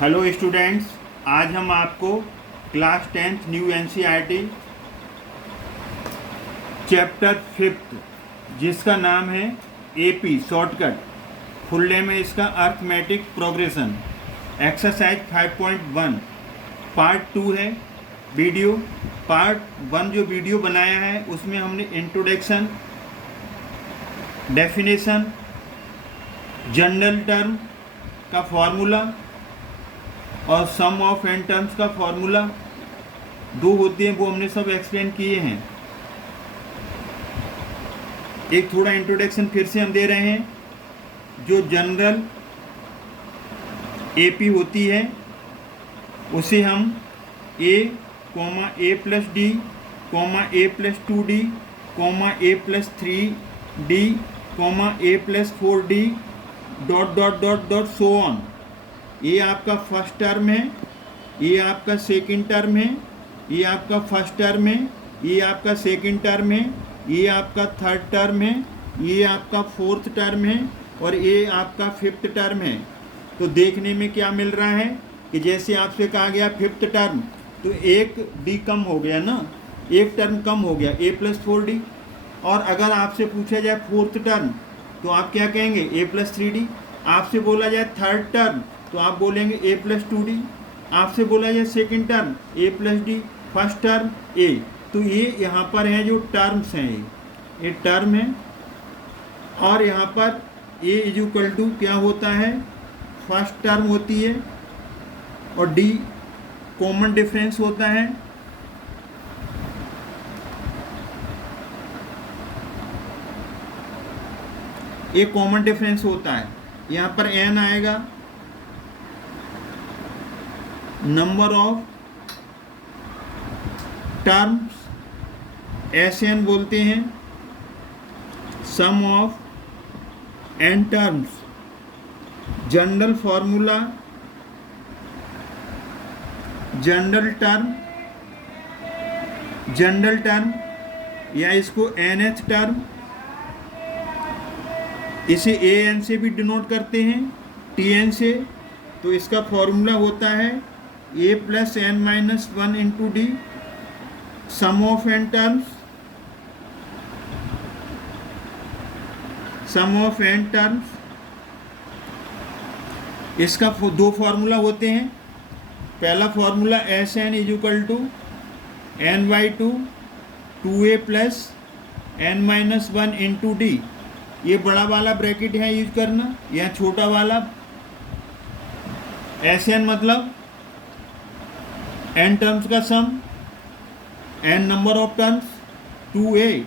Hello students, आज हम आपको class 10th new NCERT chapter 5 जिसका नाम है एपी शॉर्टकट, फुल नेम है इसका अर्थमेटिक प्रोग्रेशन, एक्सरसाइज 5.1 पार्ट 2 है। वीडियो पार्ट 1 जो वीडियो बनाया है उसमें हमने इंट्रोडक्शन, डेफिनेशन, जनरल टर्म का फॉर्मूला और सम ऑफ एन टर्म्स का फॉर्मूला दो होते हैं, वो हमने सब एक्सप्लेन किए हैं। एक थोड़ा इंट्रोडक्शन फिर से हम दे रहे हैं। जो जनरल एपी होती है उसे हम ए plus D, A plus 2d, A plus 3d, A plus 4d dot dot dot dot so on. ये आपका फर्स्ट टर्म है, ये आपका सेकंड टर्म है, ये आपका फर्स्ट टर्म है, ये आपका सेकंड टर्म है, ये आपका थर्ड टर्म है, ये आपका फोर्थ टर्म है और ये आपका फिफ्थ टर्म है। तो देखने में क्या मिल रहा है कि जैसे आपसे कहा गया फिफ्थ टर्म, तो एक डी कम हो गया ना, एक टर्म कम हो गया, ए प्लस 4d। और अगर आपसे पूछा जाए फोर्थ टर्म तो आप क्या कहेंगे, ए प्लस 3d। आपसे बोला जाए थर्ड टर्म तो आप बोलेंगे ए प्लस 2d। आपसे बोला जाए सेकेंड टर्म ए प्लस डी, फर्स्ट टर्म ए। तो ये यहाँ पर है जो टर्म्स हैं, ये टर्म है। और यहाँ पर ए इज इक्वल टू क्या होता है, फर्स्ट टर्म होती है और डी कॉमन डिफरेंस होता है। ये कॉमन डिफरेंस होता है। यहाँ पर एन आएगा, number of terms S N बोलते हैं, सम of N terms, general formula, general term या इसको एन एच टर्म, इसे ए एन से भी डिनोट करते हैं, टी एन से। तो इसका फॉर्मूला होता है ए plus N minus 1 into D, some of N terms, इसका दो फार्मूला होते हैं। पहला formula S N is equal to N by 2 A plus N minus 1 into D. ये बड़ा वाला ब्रैकेट है यूज करना, या छोटा वाला एस एन मतलब एन टर्म्स का सम, N number of terms, 2a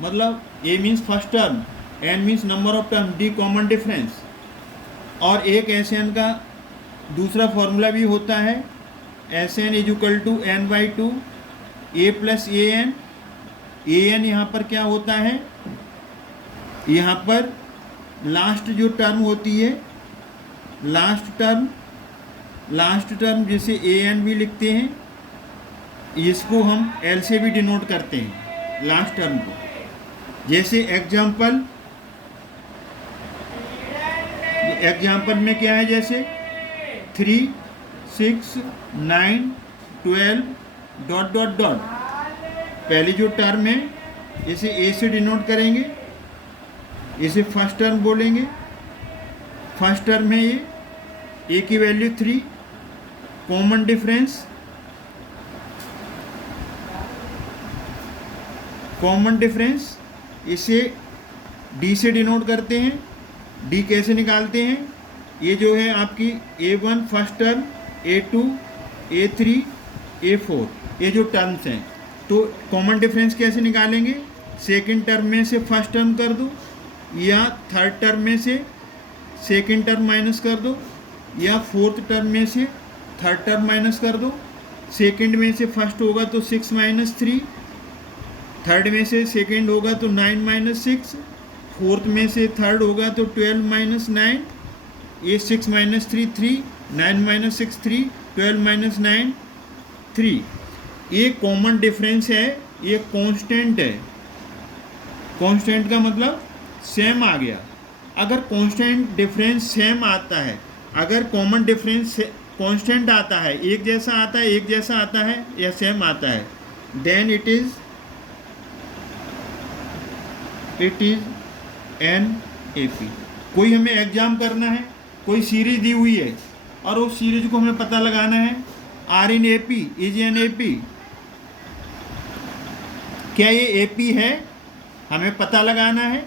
मतलब a means first term, n means number of term, d common difference. और एक एस एन का दूसरा फॉर्मूला भी होता है, S N is equal to N by 2 A plus A N. A N यहाँ पर क्या होता है, यहाँ पर लास्ट जो टर्म होती है, लास्ट टर्म जिसे ए एन भी लिखते हैं, इसको हम एल से भी डिनोट करते हैं लास्ट टर्म को। जैसे एग्जाम्पल में क्या है, जैसे 3, 6, 9, 12 डॉट डॉट डॉट। पहली जो टर्म है इसे ए से डिनोट करेंगे, इसे फर्स्ट टर्म बोलेंगे। फर्स्ट टर्म है ये, ए की वैल्यू 3, कॉमन डिफरेंस, इसे डी से डिनोट करते हैं। डी कैसे निकालते हैं, ये जो है आपकी A1 first term, A2, A3, A4, ये जो टर्म्स हैं। तो कॉमन डिफरेंस कैसे निकालेंगे, सेकंड टर्म में से फर्स्ट टर्म कर दो, या थर्ड टर्म में से सेकंड टर्म माइनस कर दो, या फोर्थ टर्म में से थर्ड टर्म माइनस कर दो। सेकंड में से फर्स्ट होगा तो 6 माइनस 3, थर्ड में से सेकंड होगा तो 9 माइनस 6, फोर्थ में से थर्ड होगा तो 12 माइनस 9, ये 6 माइनस 3 3, 9 माइनस 6 3, 12 माइनस 9 3। ये कॉमन डिफरेंस है, ये कांस्टेंट है। कांस्टेंट का मतलब सेम आ गया। अगर कांस्टेंट डिफरेंस सेम आता है, अगर कॉमन डिफरेंस कांस्टेंट आता है, एक जैसा आता है, एक जैसा आता है या सेम आता है, देन इट इज NAP। कोई हमें एग्जाम करना है, कोई सीरीज दी हुई है और उस सीरीज को हमें पता लगाना है R in AP is an AP। क्या ये AP है, हमें पता लगाना है।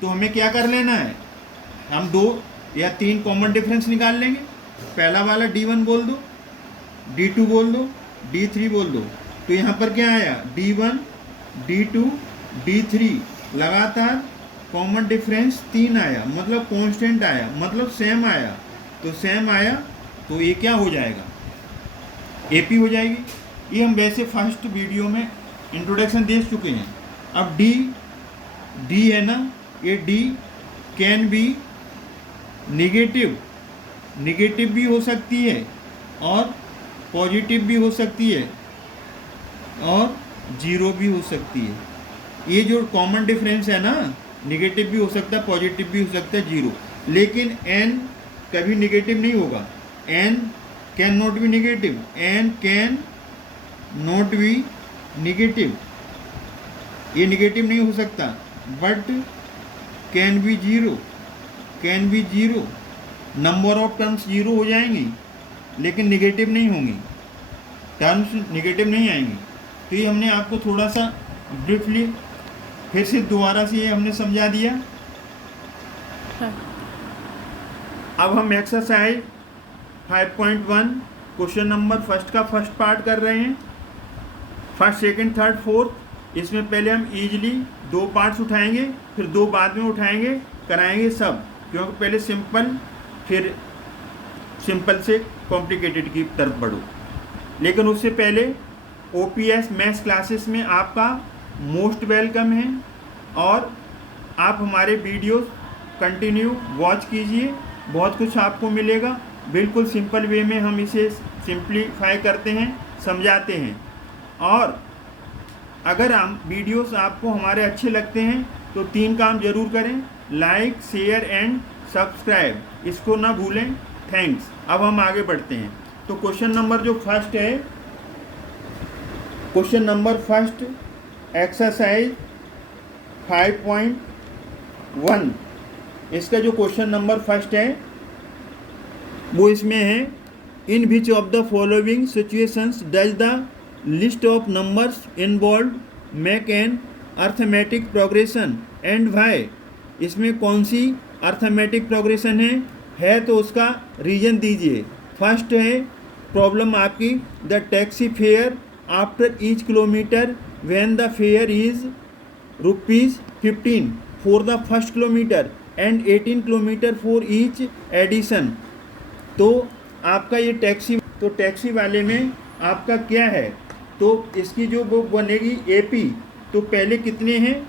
तो हमें क्या कर लेना है, हम 2 या 3 कॉमन डिफरेंस निकाल लेंगे। पहला वाला D1 बोल दो, D2 बोल दो, D3 बोल दो। तो यहाँ पर क्या आया, D1 D2 D3 लगातार कॉमन डिफरेंस 3 आया, मतलब कांस्टेंट आया, मतलब सेम आया। तो सेम आया तो ये क्या हो जाएगा, AP हो जाएगी। ये हम वैसे फर्स्ट वीडियो में इंट्रोडक्शन दे चुके हैं। अब D है ना, ये D कैन बी निगेटिव भी हो सकती है और पॉजिटिव भी हो सकती है और 0 भी हो सकती है। ये जो कॉमन डिफरेंस है ना, निगेटिव भी हो सकता है, पॉजिटिव भी हो सकता है, 0। लेकिन n कभी निगेटिव नहीं होगा, n can not be negative, n can not be negative, ये निगेटिव नहीं हो सकता। But can be 0, number of terms 0 हो जाएंगी लेकिन निगेटिव नहीं होंगी, टर्म्स निगेटिव नहीं आएंगी। तो ये हमने आपको थोड़ा सा ब्रीफली फिर से दोबारा से ये हमने समझा दिया। अब हम एक्सरसाइज 5.1 क्वेश्चन नंबर फर्स्ट का फर्स्ट पार्ट कर रहे हैं, फर्स्ट सेकंड थर्ड फोर्थ। इसमें पहले हम इजीली 2 पार्ट्स उठाएंगे, फिर 2 बाद में उठाएंगे, कराएंगे सब, क्योंकि पहले सिंपल फिर सिंपल से कॉम्प्लिकेटेड की तरफ बढ़ो। लेकिन उससे पहले OPS मैथ्स क्लासेस में आपका मोस्ट वेलकम है और आप हमारे वीडियोस कंटिन्यू वॉच कीजिए, बहुत कुछ आपको मिलेगा। बिल्कुल सिंपल वे में हम इसे सिंप्लीफाई करते हैं, समझाते हैं। और अगर हम वीडियोस आपको हमारे अच्छे लगते हैं तो 3 काम जरूर करें, लाइक शेयर एंड सब्सक्राइब, इसको ना भूलें। थैंक्स। अब हम आगे बढ़ते हैं। तो क्वेश्चन नंबर जो फर्स्ट है, क्वेश्चन नंबर फर्स्ट एक्सरसाइज 5.1, इसका जो क्वेश्चन नंबर फर्स्ट है वो इसमें है, इन which of the following situations does the list of numbers involve make an arithmetic progression and why. इसमें कौन सी अर्थमेटिक प्रोग्रेशन है तो उसका रीजन दीजिए। फर्स्ट है प्रॉब्लम आपकी, the taxi fare after each kilometre when the fare is ₹15 for the first kilometre and 18 kilometre for each addition. तो आपका ये टैक्सी वाले में आपका क्या है, तो इसकी जो वो बनेगी AP। तो पहले कितने हैं,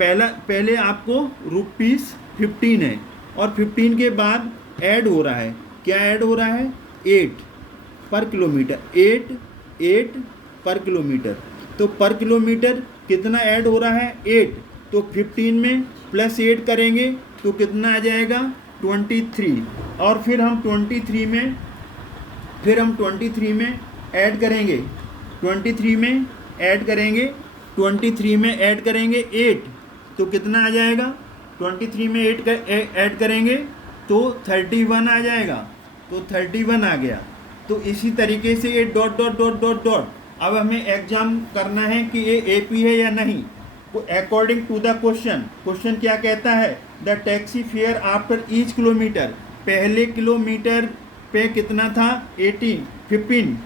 पहले आपको ₹15 है और 15 के बाद ऐड हो रहा है, क्या ऐड हो रहा है, 8 पर किलोमीटर, 8 पर किलोमीटर। तो पर किलोमीटर कितना ऐड हो रहा है, 8। तो 15 में प्लस 8 करेंगे तो कितना आ जाएगा, 23। और फिर हम 23 में ऐड करेंगे, 23 में ऐड करेंगे 8 तो कितना आ जाएगा, 23 में ऐड करेंगे तो 31 आ जाएगा। तो 31 आ गया। तो इसी तरीके से ये dot dot dot dot dot. अब हमें एग्जाम करना है कि ये AP है या नहीं। तो अकॉर्डिंग टू द क्वेश्चन क्या कहता है, the taxi fare after each kilometre, पहले किलोमीटर पे कितना था, 15,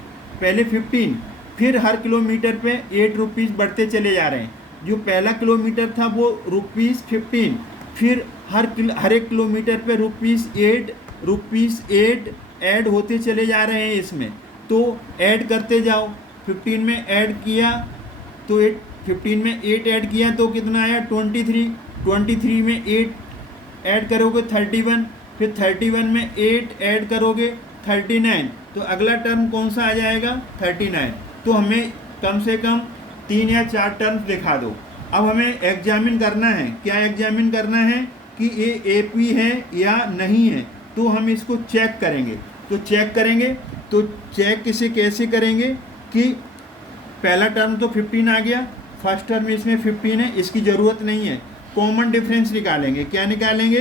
पहले 15, फिर हर किलोमीटर पे ₹8 बढ़ते चले जा रहे हैं। जो पहला किलोमीटर था वो ₹15, फिर हर एक किलोमीटर पे ₹8 ऐड होते चले जा रहे हैं इसमें। तो ऐड करते जाओ, 15 में ऐड किया तो 15 में 8 ऐड किया तो कितना आया, 23 में 8 ऐड करोगे 31, फिर 31 में 8 ऐड करोगे 39। तो अगला टर्म कौन सा आ जाएगा, 39। तो हमें कम से कम 3 या 4 टर्म्स दिखा दो। अब हमें एग्जामिन करना है, क्या एग्जामिन करना है कि ये AP है या नहीं है। तो हम इसको चेक करेंगे। तो चेक करेंगे तो चेक किसे कैसे करेंगे कि पहला टर्म तो 15 आ गया, फर्स्ट टर्म इसमें 15 है, इसकी ज़रूरत नहीं है। कॉमन डिफरेंस निकालेंगे। क्या निकालेंगे?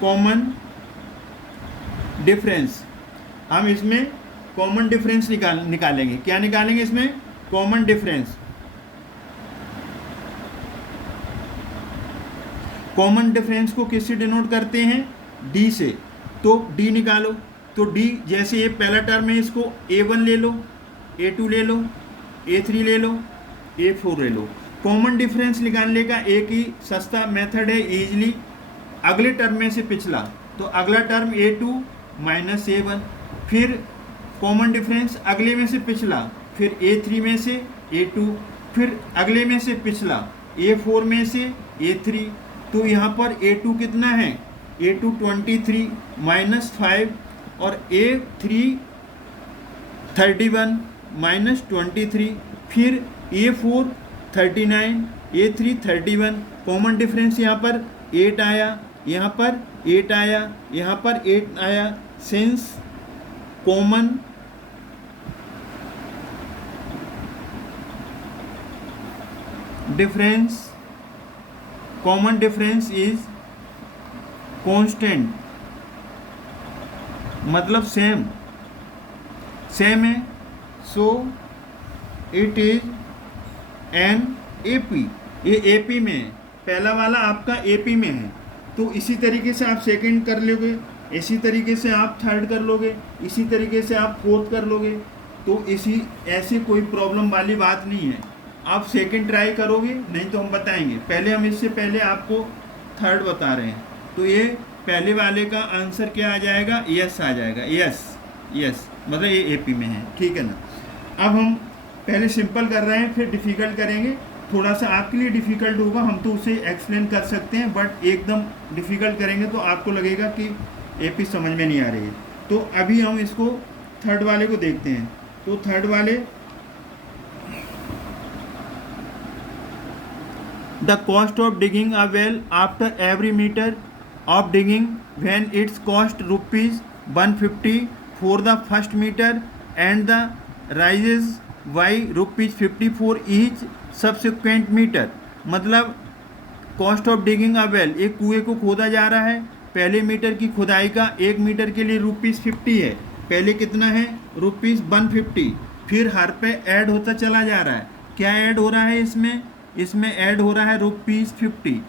Common difference. हम इसमें कॉमन डिफरेंस निकालेंगे। क्या निकालेंगे इसमें? Common difference. कॉमन डिफरेंस को किससे डिनोट करते हैं? डी से। तो डी निकालो। तो डी, जैसे ये पहला टर्म है, इसको A1 ले लो, A2 ले लो, A3 ले लो, A4 ले लो। कॉमन डिफरेंस निकालने का एक ही सस्ता मेथड है, इजीली। अगले टर्म में से पिछला, तो अगला टर्म A2 माइनस A1, फिर कॉमन डिफरेंस अगले में से पिछला, फिर A3 में से A2, फिर अगले में से पिछला A4 में से A3। तो यहाँ पर A2 कितना है? A2 23 माइनस 5 और A3 31 माइनस 23, फिर A4 39, A3 31। कॉमन डिफरेंस यहाँ पर 8 आया, यहाँ पर 8 आया, यहाँ पर 8 आया। Since common difference is constant, मतलब सेम है, so it is an AP। ये AP में है, पहला वाला आपका AP में है। तो इसी तरीके से आप सेकंड कर लोगे, इसी तरीके से आप थर्ड कर लोगे, इसी तरीके से आप फोर्थ कर लोगे। तो ऐसी कोई प्रॉब्लम वाली बात नहीं है। आप सेकंड ट्राई करोगे, नहीं तो हम बताएंगे। पहले हम इससे पहले आपको थर्ड बता रहे हैं। तो ये पहले वाले का आंसर क्या आ जाएगा? यस आ जाएगा। यस मतलब ये AP में है, ठीक है ना। अब हम पहले सिंपल कर रहे हैं, फिर डिफ़िकल्ट करेंगे। थोड़ा सा आपके लिए डिफ़िकल्ट होगा, हम तो उसे एक्सप्लेन कर सकते हैं, बट एकदम डिफ़िकल्ट करेंगे तो आपको लगेगा कि AP समझ में नहीं आ रही है। तो अभी हम इसको थर्ड वाले को देखते हैं। तो थर्ड वाले, the cost of digging a well after every metre of digging when it's cost ₹150 for the first metre and the rises by ₹50 for each subsequent metre. मतलब cost of digging a well, एक कुएँ को खोदा जा रहा है, पहले metre की खुदाई का 1 मीटर के लिए ₹50 है। पहले कितना है? ₹150। फिर हर पे ऐड होता चला जा रहा है। क्या ऐड हो रहा है इसमें ऐड हो रहा है ₹50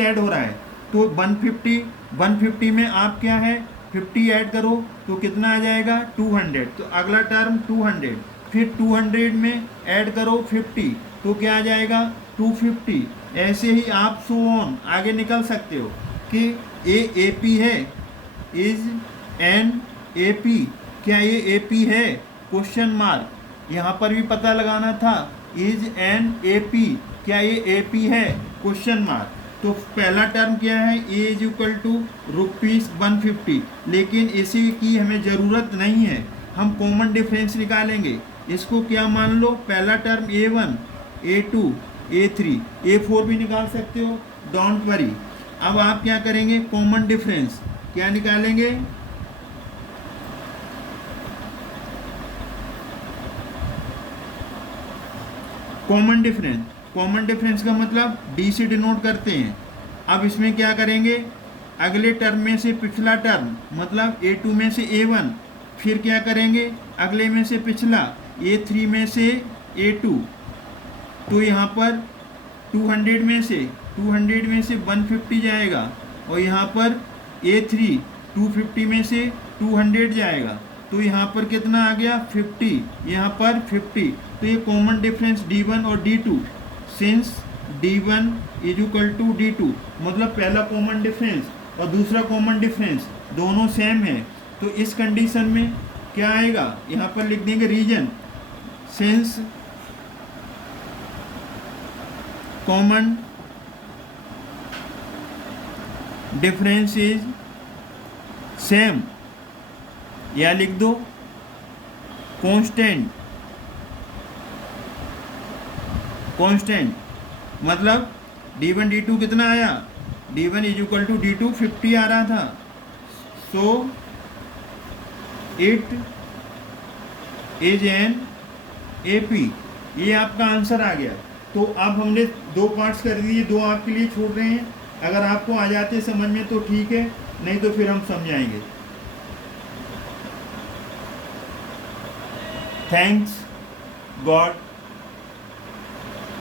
ऐड हो रहा है। तो 150 में आप क्या है 50 ऐड करो तो कितना आ जाएगा? 200। तो अगला टर्म 200, फिर 200 में ऐड करो 50 तो क्या आ जाएगा? 250। ऐसे ही आप सो ऑन आगे निकल सकते हो कि ये AP है, इज एन AP। क्या ये AP है? Question mark. यहाँ पर भी पता लगाना था, इज एन AP। क्या ये AP है? Question mark. तो पहला टर्म क्या है? A is equal to ₹150। लेकिन इसी की हमें ज़रूरत नहीं है, हम कॉमन डिफरेंस निकालेंगे। इसको क्या मान लो? पहला term A1, A2, A3, A4 भी निकाल सकते हो, डोंट वरी। अब आप क्या करेंगे? कॉमन डिफरेंस क्या निकालेंगे? कॉमन डिफरेंस का मतलब D से डिनोट करते हैं। अब इसमें क्या करेंगे? अगले टर्म में से पिछला टर्म, मतलब A2 में से A1, फिर क्या करेंगे? अगले में से पिछला A3 में से A2। तो यहाँ पर 200 में से 150 जाएगा, और यहाँ पर A3 250 में से 200 जाएगा। तो यहाँ पर कितना आ गया? 50। यहाँ पर 50। तो ये कॉमन डिफरेंस D1 और D2, since D1 is equal to D2, मतलब पहला कॉमन डिफरेंस और दूसरा कॉमन डिफरेंस दोनों सेम है। तो इस कंडीशन में क्या आएगा? यहाँ पर लिख देंगे reason, since common difference is same, या लिख दो कांस्टेंट। मतलब D1 D2 कितना आया? D1 is equal to D2 50 आ रहा था। So it is an AP। ये आपका आंसर आ गया। तो अब हमने 2 पार्ट्स कर दिए, 2 आपके लिए छोड़ रहे हैं। अगर आपको आ जाते समझ में तो ठीक है, नहीं तो फिर हम समझाएंगे। Thanks God.